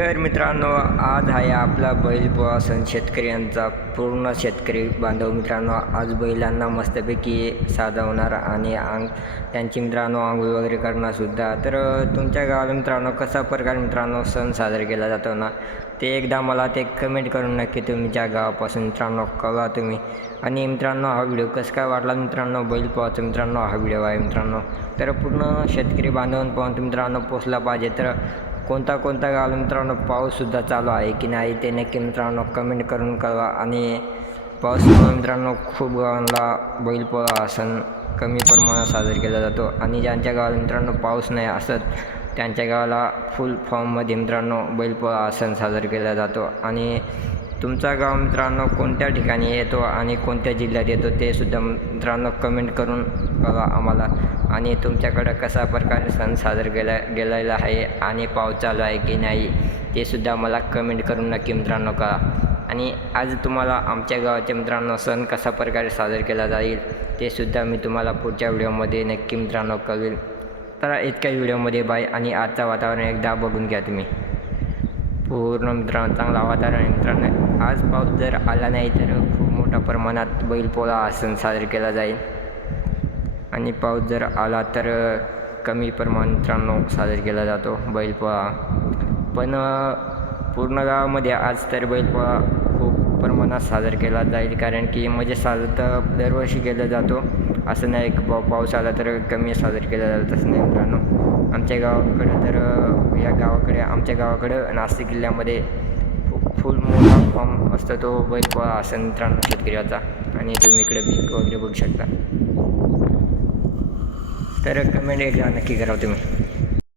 तर मित्रांनो आज आहे आपला बैलपोळा सण शेतकऱ्यांचा पूर्ण शेतकरी बांधव. मित्रांनो आज बैलांना मस्तपैकी साधवणार आणि अंग त्यांची मित्रांनो आंघोळ वगैरे करणारसुद्धा तर तुमच्या गावाला मित्रांनो कसा प्रकारे मित्रांनो सण साजरा केला जातो ना ते एकदा मला ते कमेंट करून नक्की तुमच्या गावापासून मित्रांनो कळवा तुम्ही. आणि मित्रांनो हा व्हिडिओ कसं काय वाटला मित्रांनो बैलपोळाचा मित्रांनो हा व्हिडिओ आहे मित्रांनो. तर पूर्ण शेतकरी बांधवांपर्यंत मित्रांनो पोचला पाहिजे. तर कोणता कोणता गाव मित्रांनो? पाऊससुद्धा चालू आहे की नाही ते नक्की मित्रांनो कमेंट करून कळवा. आणि पावसामुळे मित्रांनो खूप गावांना बैलपोळा सण कमी प्रमाणात साजरा केला जातो. आणि ज्यांच्या गावाला मित्रांनो पाऊस नाही असत त्यांच्या गावाला फुल फॉर्ममध्ये मित्रांनो बैलपोळा सण साजरा केला जातो. आणि तुमचा गाव मित्रांनो कोणत्या ठिकाणी येतो आणि कोणत्या जिल्ह्यात येतो ते सुद्धा मित्रांनो कमेंट करून कळवा आम्हाला. आणि तुमच्याकडं कसा प्रकारे सण साजरा केला गेलेला आहे आणि पाऊस चालू आहे की नाही ते सुद्धा मला कमेंट करून नक्की मित्रांनो कळा आणि आज तुम्हाला आमच्या गावाच्या मित्रांनो सण कसा प्रकारे साजरा केला जाईल ते सुद्धा मी तुम्हाला पुढच्या व्हिडिओमध्ये नक्की मित्रांनो कळवेल तर इतक्या व्हिडिओमध्ये बाय आणि आजचं वातावरण एकदा बघून घ्या तुम्ही. पूर्ण मित्रांनो चांगला वातावरण मित्रांनो. आज पाऊस जर आला नाही तर खूप मोठ्या प्रमाणात बैलपोळा हा सण साजरा केला जाईल. आणि पाऊस जर आला तर कमी प्रमाणात साजरा केला जातो बैलपोळा. पण पूर्ण गावामध्ये आज तर बैलपोळा खूप प्रमाणात साजरा केला जाईल कारण की म्हणजे साजरं तर दरवर्षी केला जातो. असं नाही की पाऊस आला तर कमी साजरा केला जातो तसं नाही मित्रांनो. आमच्या गावाकडं तर या गावाकडे आमच्या गावाकडं नाशिक जिल्ह्यामध्ये खूप फुल मोठा फॉर्म असतो तो बैलपोळा असं मित्रांनो शेतकऱ्याचा. आणि तुम्ही इकडे पीक वगैरे बघू शकता. तर कमेंट एकदा नक्की करा तुम्ही.